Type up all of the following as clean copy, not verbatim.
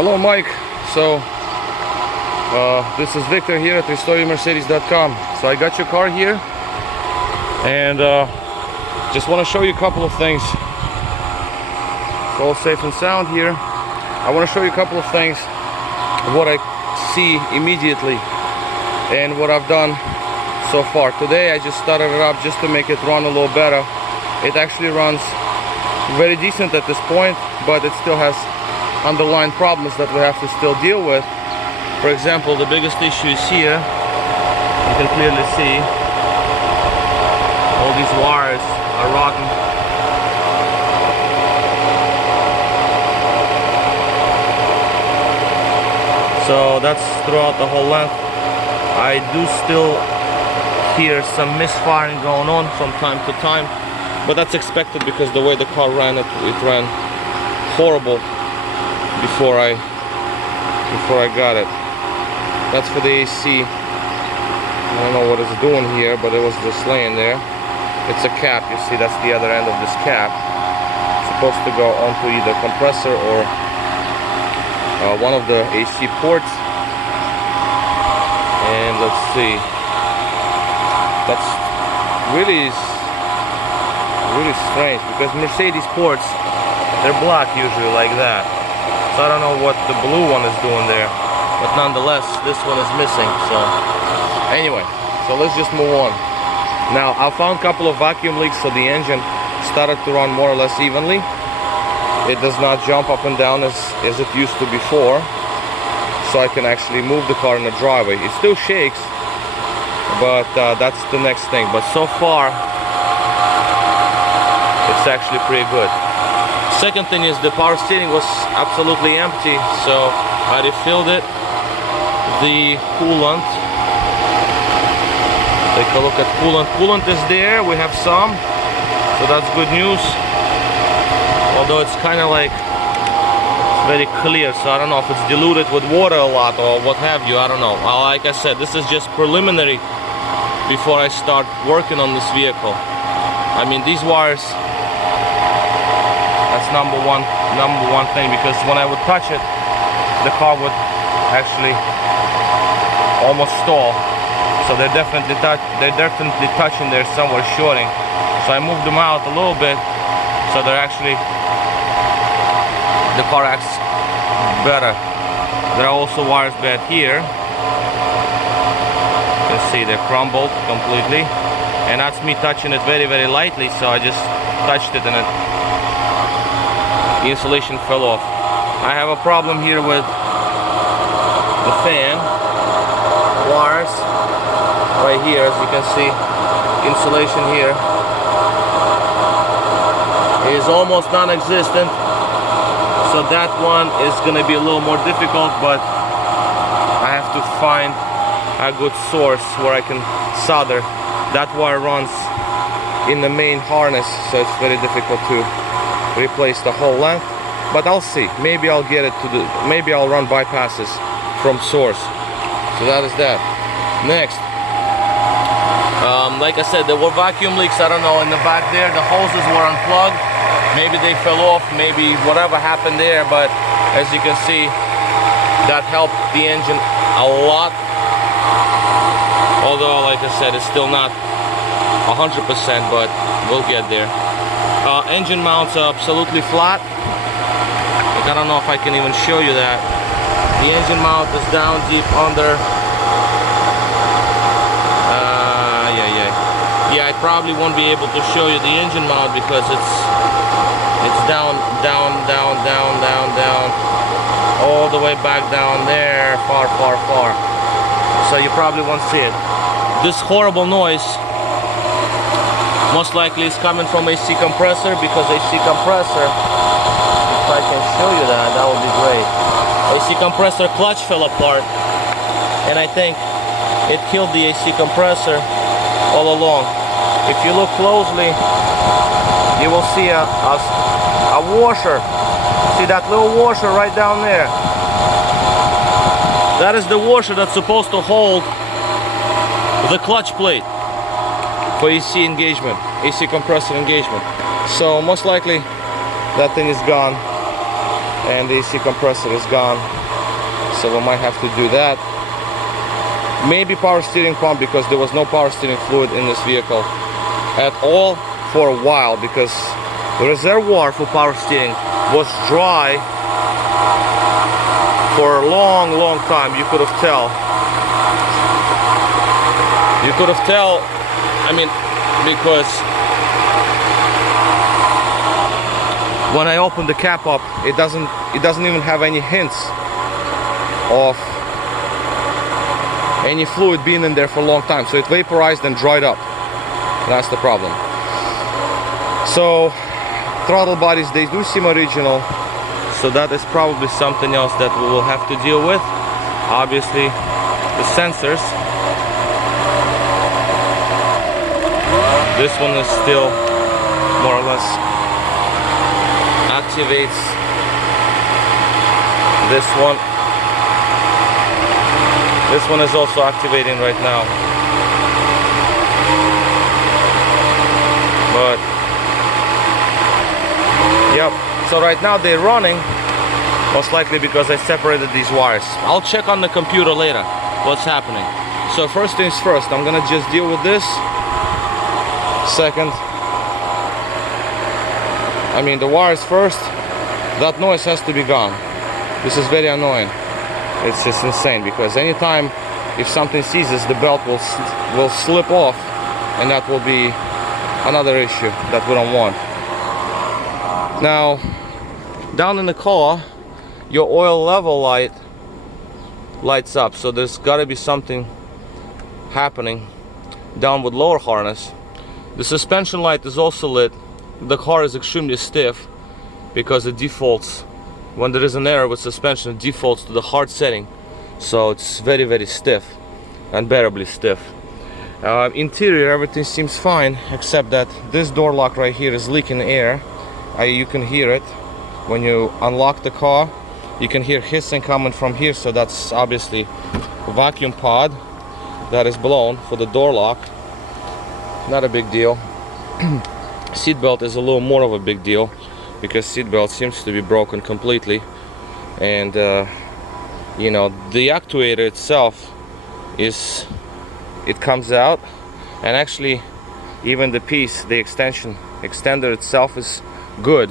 Hello, Mike. So this is Victor here at RestoreYourMercedes.com. So I got your car here, and just want to show you a couple of things. It's all safe and sound here. I want to show you a couple of things, what I see immediately and what I've done so far. Today I just started it up just to make it run a little better. It actually runs very decent at this point, but it still has underlying problems that we have to still deal with. For example, the biggest issue is here. You can clearly see all these wires are rotten. So that's throughout the whole length. I do still hear some misfiring going on from time to time, but that's expected because the way the car ran, it ran horrible before I got it. That's for the AC. I don't know what it's doing here, but it was just laying there. It's a cap, you see, that's the other end of this cap. It's supposed to go onto either compressor or one of the AC ports. And let's see, that's really strange, because Mercedes ports, they're black usually like that. So I don't know what the blue one is doing there, but nonetheless this one is missing. So anyway, so let's just move on. Now I found a couple of vacuum leaks, so the engine started to run more or less evenly. It does not jump up and down as it used to before, so I can actually move the car in the driveway. It still shakes, but that's the next thing. But so far it's actually pretty good. Second thing is the power steering was absolutely empty, so I refilled it. The coolant, take a look at coolant. Coolant is there, we have some, so that's good news. Although it's kind of like very clear, so I don't know if it's diluted with water a lot or what have you, I don't know. Like I said, this is just preliminary before I start working on this vehicle. I mean, these wires, that's number one thing, because when I would touch it, the car would actually almost stall. So they're definitely touching there somewhere, shorting. So I moved them out a little bit, so they're actually, the car acts better. There are also wires bad here. You can see they're crumbled completely, and that's me touching it very, very lightly. So I just touched it and the insulation fell off. I have a problem here with the fan wires right here. As you can see, insulation here is almost non-existent, so that one is going to be a little more difficult, but I have to find a good source where I can solder. That wire runs in the main harness, so it's very difficult to replace the whole length, but I'll see. Maybe I'll get it to the, maybe I'll run bypasses from source. So that is that. Next, like I said, there were vacuum leaks, I don't know, in the back there. The hoses were unplugged, maybe they fell off, maybe whatever happened there, but as you can see, that helped the engine a lot. Although, like I said, it's still not 100%, but we'll get there. Engine mounts are absolutely flat. Like, I don't know if I can even show you that. The engine mount is down deep under. Yeah, I probably won't be able to show you the engine mount because it's down, all the way back down there, far. So you probably won't see it. This horrible noise most likely is coming from AC compressor, because AC compressor, if I can show you that would be great. AC compressor clutch fell apart, and I think it killed the AC compressor all along. If you look closely, you will see a washer. See that little washer right down there? That is the washer that's supposed to hold the clutch plate for AC engagement, AC compressor engagement. So most likely that thing is gone. and the AC compressor is gone, so we might have to do that. Maybe power steering pump, because there was no power steering fluid in this vehicle at all for a while, because the reservoir for power steering was dry for a long time. You could have tell. I mean, because when I open the cap up, it doesn't even have any hints of any fluid being in there for a long time. So it vaporized and dried up. That's the problem. So throttle bodies, they do seem original, so that is probably something else that we will have to deal with. Obviously the sensors, this one is still more or less activates. This one is also activating right now, but yep. So right now they're running, most likely because I separated these wires. I'll check on the computer later what's happening. So first things first, I'm gonna just deal with this. Second, I mean the wires first. That noise has to be gone. This is very annoying. It's just insane, because anytime if something seizes, the belt will slip off, and that will be another issue that we don't want. Now, down in the car, your oil level light lights up, so there's got to be something happening down with lower harness. The suspension light is also lit. The car is extremely stiff because it defaults. When there is an error with suspension, it defaults to the hard setting, so it's very stiff, unbearably stiff. Interior, everything seems fine, except that this door lock right here is leaking air. You can hear it when you unlock the car. You can hear hissing coming from here, so that's obviously a vacuum pod that is blown for the door lock. Not a big deal. Seat belt is a little more of a big deal, because seat belt seems to be broken completely, and you know, the actuator itself it comes out, and actually even the piece, the extender itself is good,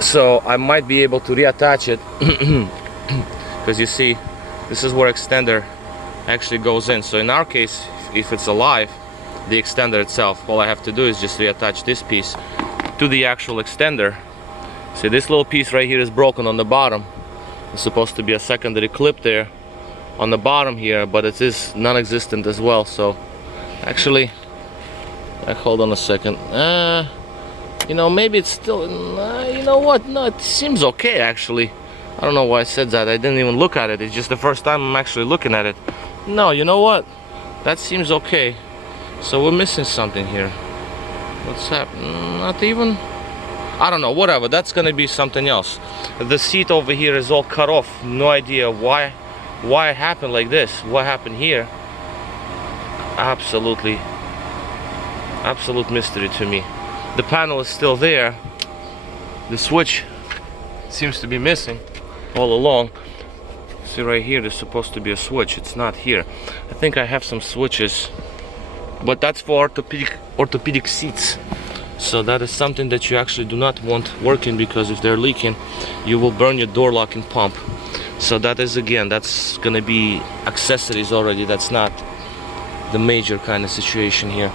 so I might be able to reattach it because you see this is where extender actually goes in. So in our case, if it's alive, the extender itself, all I have to do is just reattach this piece to the actual extender. See, this little piece right here is broken on the bottom. It's supposed to be a secondary clip there on the bottom here, but it is non-existent as well. So actually, hold on a second, you know, maybe it's still, you know what, no, it seems okay actually. I don't know why I said that. I didn't even look at it. It's just the first time I'm actually looking at it. No, you know what, that seems okay. So we're missing something here. What's happening? Not even, I don't know, whatever, that's gonna be something else. The seat over here is all cut off. No idea why it happened like this. What happened here? Absolute mystery to me. The panel is still there. The switch seems to be missing all along. See right here, there's supposed to be a switch. It's not here. I think I have some switches, but that's for orthopedic seats. So that is something that you actually do not want working, because if they're leaking, you will burn your door locking pump. So that is, again, that's gonna be accessories already. That's not the major kind of situation here.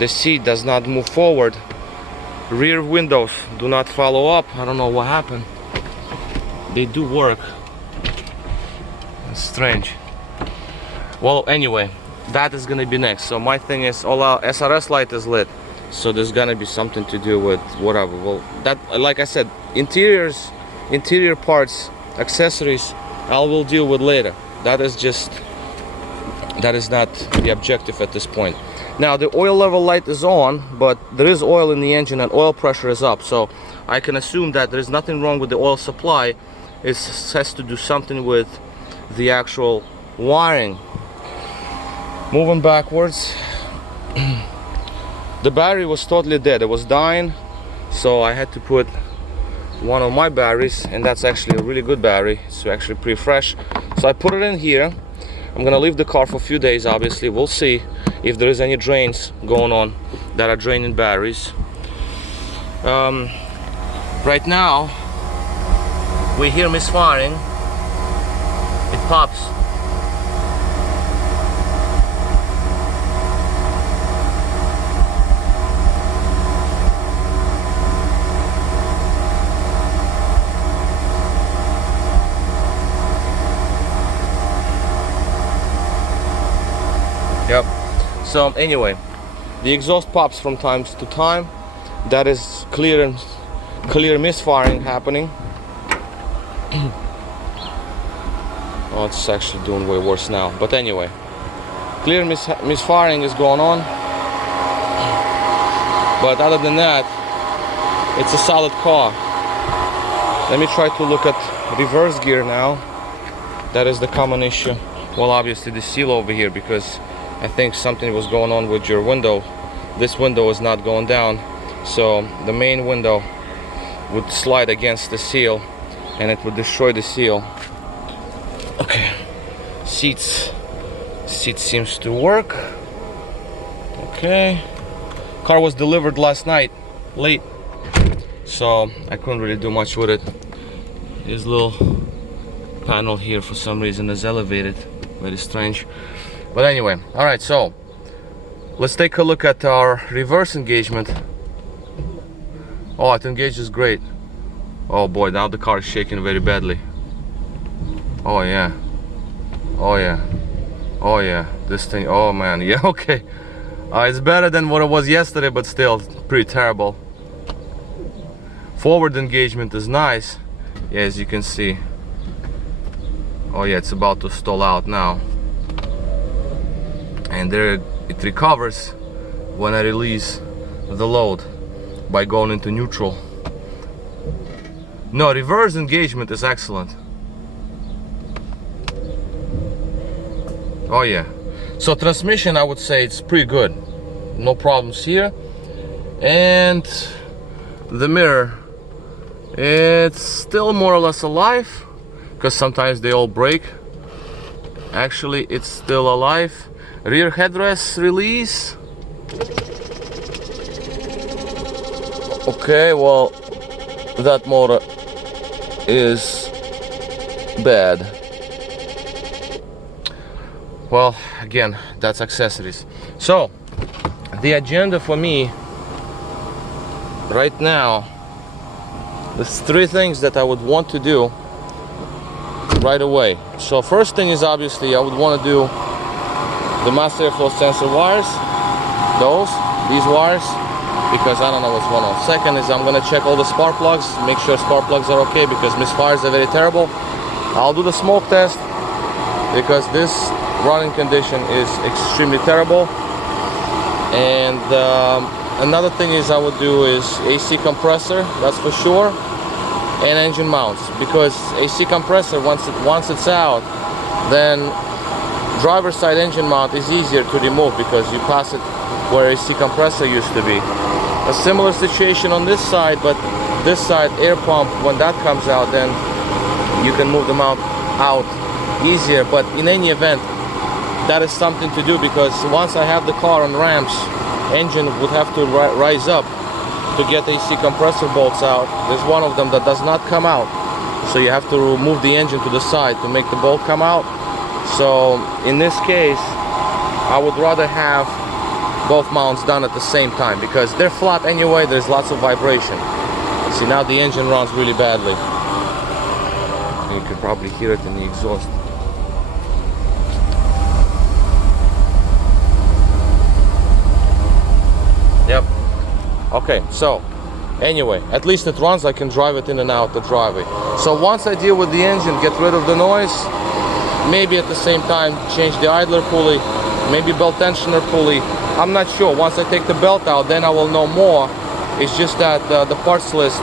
The seat does not move forward. Rear windows do not follow up. I don't know what happened. They do work. It's strange. Well, anyway, that is gonna be next. So my thing is, all our SRS light is lit, so there's gonna be something to do with whatever. Well, that, like I said, interior parts, accessories, I will deal with later. That is not the objective at this point. Now the oil level light is on, but there is oil in the engine and oil pressure is up, so I can assume that there is nothing wrong with the oil supply. It has to do something with the actual wiring. Moving backwards, the battery was totally dead. It was dying, so I had to put one of my batteries, and that's actually a really good battery. It's actually pretty fresh. So I put it in here. I'm gonna leave the car for a few days. Obviously, we'll see if there is any drains going on that are draining batteries. Right now we hear misfiring. It pops. Yep. So anyway, the exhaust pops from time to time. That is clear misfiring happening. Oh, it's actually doing way worse now. But anyway, clear misfiring is going on. But other than that, it's a solid car. Let me try to look at reverse gear now. That is the common issue. Well, obviously the seal over here, because I think something was going on with your window. This window is not going down, so the main window would slide against the seal and it would destroy the seal. Okay, seats seems to work. Okay, car was delivered last night late, so I couldn't really do much with it. This little panel here for some reason is elevated, very strange. But anyway, all right, so let's take a look at our reverse engagement. Oh, it engages great. Oh boy, now the car is shaking very badly. Oh yeah, oh yeah, oh yeah, this thing, oh man, yeah, okay. It's better than what it was yesterday, but still pretty terrible. Forward engagement is nice, yeah, as you can see. Oh yeah, it's about to stall out now. And there it recovers when I release the load by going into neutral. No, reverse engagement is excellent. Oh yeah. So transmission, I would say it's pretty good. No problems here. And the mirror, it's still more or less alive, because sometimes they all break. Actually, it's still alive. Rear headrest release. Okay, well, that motor is bad. Well, again, that's accessories. So the agenda for me right now, there's three things that I would want to do right away. So first thing is, obviously, I would want to do the master airflow sensor wires, these wires, because I don't know what's going on. Second is, I'm gonna check all the spark plugs, make sure spark plugs are okay, because misfires are very terrible. I'll do the smoke test, because this running condition is extremely terrible. And another thing is I would do is AC compressor, that's for sure, and engine mounts, because AC compressor, once it's out, then driver's side engine mount is easier to remove, because you pass it where AC compressor used to be. A similar situation on this side, but this side air pump, when that comes out, then you can move the mount out easier. But in any event, that is something to do, because once I have the car on ramps, engine would have to rise up to get AC compressor bolts out. There's one of them that does not come out, so you have to move the engine to the side to make the bolt come out. So in this case, I would rather have both mounts done at the same time, because they're flat anyway. There's lots of vibration. See, now the engine runs really badly. You can probably hear it in the exhaust. Yep. Okay, so anyway, at least it runs. I can drive it in and out the driveway. So once I deal with the engine, get rid of the noise, maybe at the same time change the idler pulley, maybe belt tensioner pulley. I'm not sure. Once I take the belt out, then I will know more. It's just that the parts list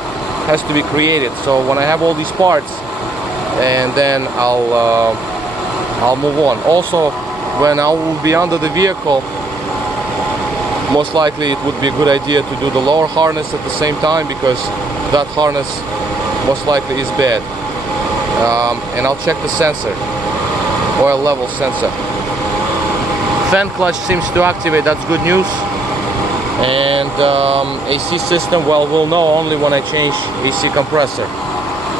has to be created. So when I have all these parts, and then I'll move on. Also, when I will be under the vehicle, most likely it would be a good idea to do the lower harness at the same time, because that harness most likely is bad. And I'll check the sensor, oil level sensor. Fan clutch seems to activate, that's good news. And AC system, well, we'll know only when I change AC compressor,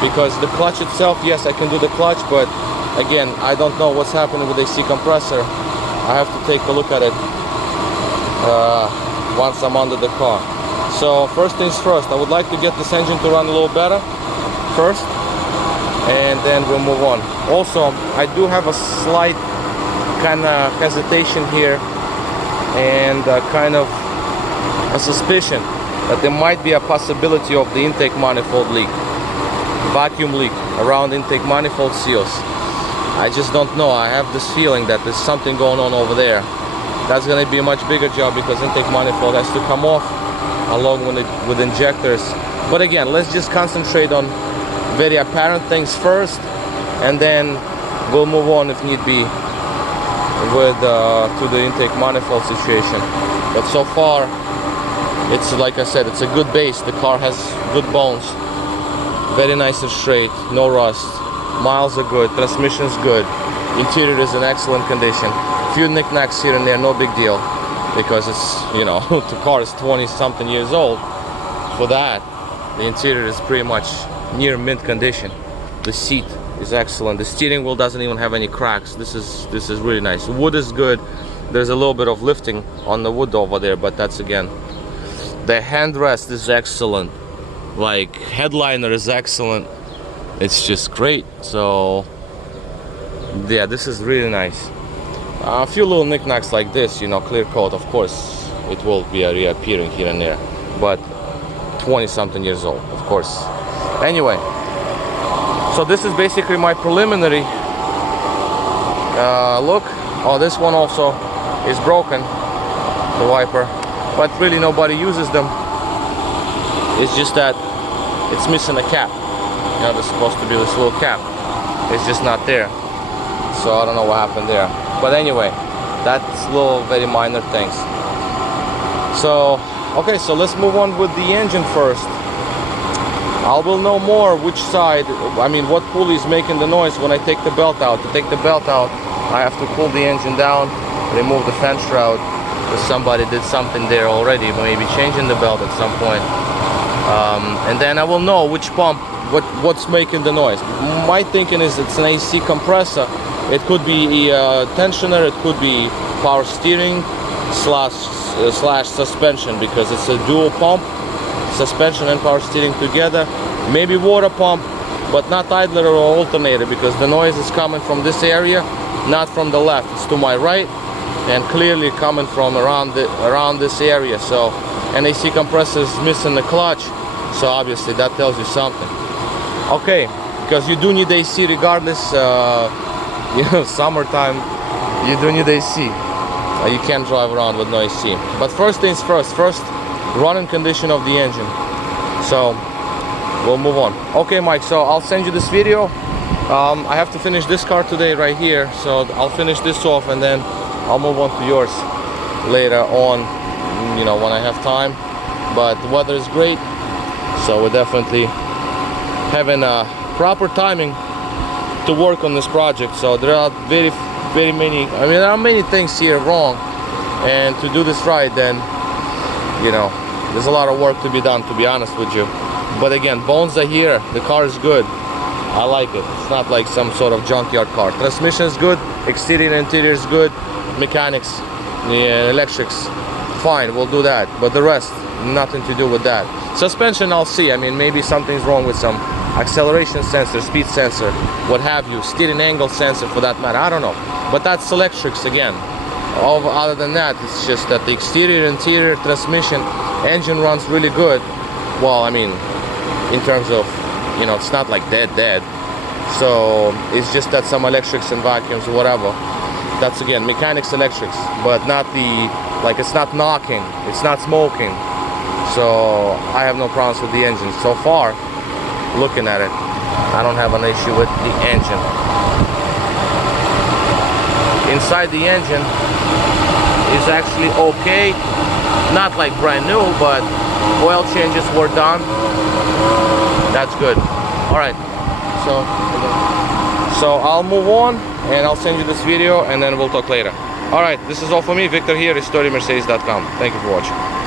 because the clutch itself, yes, I can do the clutch, but again, I don't know what's happening with AC compressor. I have to take a look at it once I'm under the car. So first things first, I would like to get this engine to run a little better first, and then we'll move on. Also, I do have a slight kind of hesitation here, and kind of a suspicion that there might be a possibility of the intake manifold leak, vacuum leak around intake manifold seals. I just don't know. I have this feeling that there's something going on over there. That's going to be a much bigger job, because intake manifold has to come off along with injectors. But again, let's just concentrate on very apparent things first, and then we'll move on if need be with to the intake manifold situation. But so far, it's like I said, it's a good base. The car has good bones, very nice and straight, no rust. Miles are good, transmission's good, interior is in excellent condition. Few knickknacks here and there, no big deal, because it's, you know, the car is 20 something years old. For that, the interior is pretty much near mint condition. The seat is excellent. The steering wheel doesn't even have any cracks. This is really nice. Wood is good. There's a little bit of lifting on the wood over there, but that's again. The handrest is excellent. Like, headliner is excellent. It's just great. So yeah, this is really nice. A few little knickknacks like this, you know, clear coat, of course it will be reappearing here and there, but 20 something years old, of course. Anyway, so this is basically my preliminary look. Oh, this one also is broken, the wiper, but really nobody uses them. It's just that it's missing a cap. You know, there's supposed to be this little cap. It's just not there. So I don't know what happened there. But anyway, that's little very minor things. So, okay, so let's move on with the engine first. I will know more which side, I mean, what pulley is making the noise when I take the belt out. To take the belt out, I have to pull the engine down, remove the fan shroud, because somebody did something there already, maybe changing the belt at some point. And then I will know which pump, what's making the noise. My thinking is it's an AC compressor. It could be a tensioner, it could be power steering slash suspension, because it's a dual pump, suspension and power steering together. Maybe water pump, but not idler or alternator, because the noise is coming from this area, not from the left. It's to my right, and clearly coming from around this area. So an AC compressor is missing the clutch, so obviously that tells you something. Okay, because you do need AC regardless. You know, summertime, you do need AC. You can't drive around with no AC. But first things first, running condition of the engine. So we'll move on. Okay, Mike, so I'll send you this video. I have to finish this car today right here, so I'll finish this off, and then I'll move on to yours later on, you know, when I have time. But the weather is great, so we're definitely having proper timing to work on this project. So there are very many, I mean, there are many things here wrong, and to do this right, then, you know, there's a lot of work to be done, to be honest with you. But again, bones are here, the car is good, I like it. It's not like some sort of junkyard car. Transmission is good, exterior and interior is good, mechanics, the electrics, fine, we'll do that. But the rest, nothing to do with that. Suspension, I'll see. I mean, maybe something's wrong with some acceleration sensor, speed sensor, what have you, steering angle sensor for that matter, I don't know. But that's electrics again. Other than that, it's just that the exterior, interior, transmission, engine runs really good. Well, I mean, in terms of, you know, it's not like dead. So it's just that some electrics and vacuums or whatever. That's again mechanics, electrics, but not the, like, it's not knocking, it's not smoking. So I have no problems with the engine so far. Looking at it, I don't have an issue with the engine. Inside the engine is actually okay, not like brand new, but oil changes were done. That's good. All right, so I'll move on and I'll send you this video and then we'll talk later. All right, this is all for me. Victor here, RestoreMercedes.com. Thank you for watching.